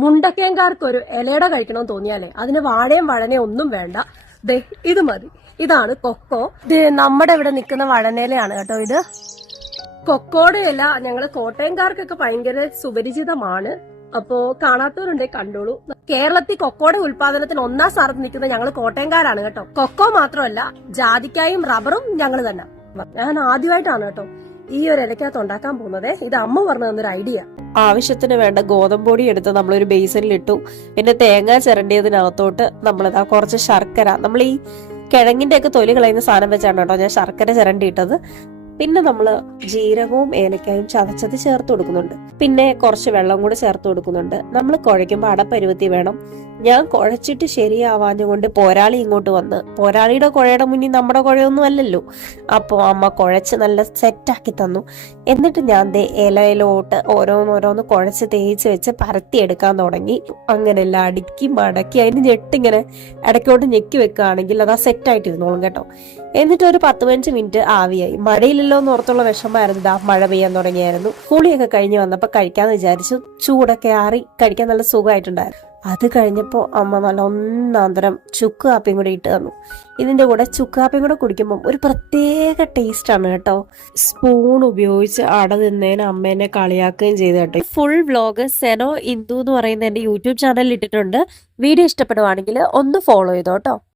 മുണ്ടക്കേങ്കാർക്ക് ഒരു ഇലയുടെ കഴിക്കണമെന്ന് തോന്നിയാലേ അതിന് വാഴയും വഴനയും ഒന്നും വേണ്ട. ദേ ഇത് മതി. ഇതാണ് കൊക്കോ. ഇത് നമ്മുടെ ഇവിടെ നിൽക്കുന്ന വഴനയിലയാണ് കേട്ടോ. ഇത് കൊക്കോയുടെ ഇല ഞങ്ങള് കോട്ടയംകാർക്കൊക്കെ ഭയങ്കര സുപരിചിതമാണ്. അപ്പോ കാണാത്തവരുണ്ടെങ്കിൽ കണ്ടോളൂ. കേരളത്തിൽ കൊക്കോയുടെ ഉൽപാദനത്തിന് ഒന്നാം സ്ഥാനത്ത് നിൽക്കുന്നത് ഞങ്ങൾ കോട്ടയംകാരാണ് കേട്ടോ. കൊക്കോ മാത്രമല്ല, ജാതിക്കായും റബ്ബറും ഞങ്ങൾ തന്നെ. ഞാൻ ആദ്യമായിട്ടാണ് കേട്ടോ ഈ ഒരു ഇലക്കകത്ത് ഉണ്ടാക്കാൻ പോകുന്നത്. ഇത് അമ്മ പറഞ്ഞു തന്നൊരു ഐഡിയ. ആവശ്യത്തിന് വേണ്ട ഗോതമ്പൊടി എടുത്ത് നമ്മളൊരു ബേസിനിലിട്ടു. പിന്നെ തേങ്ങ ചിരണ്ടിയതിനകത്തോട്ട് നമ്മളിതാ കുറച്ച് ശർക്കര, നമ്മൾ ഈ കിഴങ്ങിന്റെ ഒക്കെ തൊലി കളയുന്ന സാധനം വെച്ചാണ് കേട്ടോ ഞാൻ ശർക്കര ചിരണ്ടിയിട്ടത്. പിന്നെ നമ്മള് ജീരകവും ഏലക്കായും ചതച്ചത് ചേർത്ത് കൊടുക്കുന്നുണ്ട്. പിന്നെ കുറച്ച് വെള്ളം കൂടെ ചേർത്ത് കൊടുക്കുന്നുണ്ട്. നമ്മൾ കുഴയ്ക്കുമ്പോൾ അടപ്പരുവത്തി വേണം. ഞാൻ കുഴച്ചിട്ട് ശരിയാവാഞ്ഞുകൊണ്ട് പോരാളി ഇങ്ങോട്ട് വന്ന്, പോരാളിയുടെ കുഴയുടെ മുന്നിൽ നമ്മുടെ കുഴയൊന്നും അല്ലല്ലോ. അപ്പോൾ അമ്മ കുഴച്ച് നല്ല സെറ്റാക്കി തന്നു. എന്നിട്ട് ഞാൻ ഇലയിലോട്ട് ഓരോന്നോരോന്ന് കുഴച്ച് തേച്ച് വെച്ച് പരത്തിയെടുക്കാൻ തുടങ്ങി. അങ്ങനെയല്ല അടുക്കി മടക്കി അതിന് ഞെട്ടിങ്ങനെ ഇടയ്ക്കോട്ട് ഞെക്കി വെക്കുകയാണെങ്കിൽ അത് ആ സെറ്റായിട്ടിരുന്നോളും കേട്ടോ. എന്നിട്ട് ഒരു 10-15 മിനിറ്റ് ആവിയായി. മഴയില്ലല്ലോ എന്ന് ഓർത്തുള്ള വിഷമമായിരുന്നു. മഴ പെയ്യാൻ തുടങ്ങിയായിരുന്നു. കുളിയൊക്കെ കഴിഞ്ഞ് വന്നപ്പോൾ കഴിക്കാന്ന് വിചാരിച്ചു. ചൂടൊക്കെ ആറി കഴിക്കാൻ നല്ല സുഖമായിട്ടുണ്ടായിരുന്നു. അത് കഴിഞ്ഞപ്പോൾ അമ്മ നല്ല ഒന്നാന്തരം ചുക്ക് കാപ്പിയും കൂടി ഇട്ട് തന്നു. ഇതിന്റെ കൂടെ ചുക്ക് കാപ്പിയും കൂടെ കുടിക്കുമ്പോൾ ഒരു പ്രത്യേക ടേസ്റ്റ് ആണ് കേട്ടോ. സ്പൂൺ ഉപയോഗിച്ച് അട തിന്നേന് അമ്മേനെ കളിയാക്കുകയും ചെയ്തു കേട്ടോ. ഫുൾ വ്ലോഗ് സെനോ ഇന്ദു എന്ന് പറയുന്ന എന്റെ യൂട്യൂബ് ചാനലിൽ ഇട്ടിട്ടുണ്ട്. വീഡിയോ ഇഷ്ടപ്പെടുവാണെങ്കിൽ ഒന്ന് ഫോളോ ചെയ്തോട്ടോ.